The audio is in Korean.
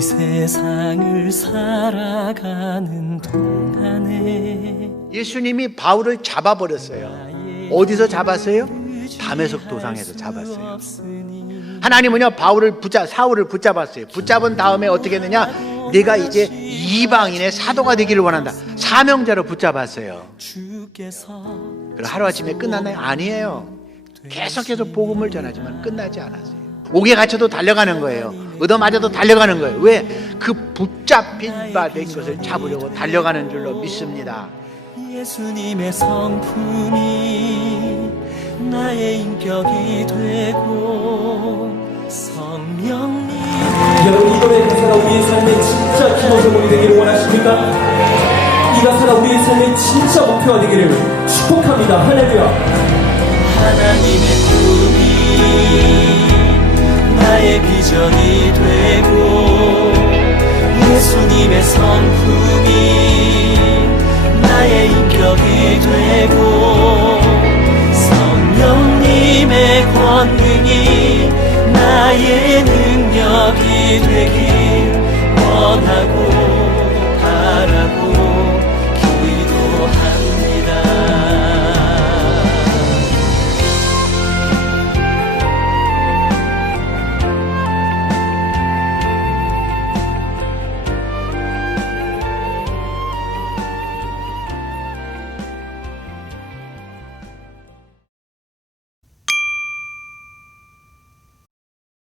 세상을 살아가는 동안에 예수님이 바울을 잡아버렸어요. 어디서 잡았어요? 담에석 도상에서 잡았어요. 하나님은요 바울을 붙잡 사울을 붙잡았어요. 붙잡은 다음에 어떻게 했느냐? 네가 이제 이방인의 사도가 되기를 원한다. 사명자로 붙잡았어요. 주께서 그럼 하루 아침에 끝났나요? 아니에요. 계속해서 복음을 전하지만 끝나지 않았어요. 옥에 갇혀도 달려가는 거예요. 얻어맞아도 달려가는 거예요. 왜? 그 붙잡힌 바 된 것을 잡으려고 달려가는 줄로 믿습니다. 예수님의 성품이 나의 인격이 되고 성령님 여러분 이번에 가사가 우리의 삶의 진짜 기본적으로 되기를 원하십니까? 이 가사가 우리의 삶의 진짜 목표가 되기를 축복합니다. 할렐루야. 하나님의 비전이 되고 예수님의 성품이 나의 인격이 되고 성령님의 권능이 나의 능력이 되길 원하고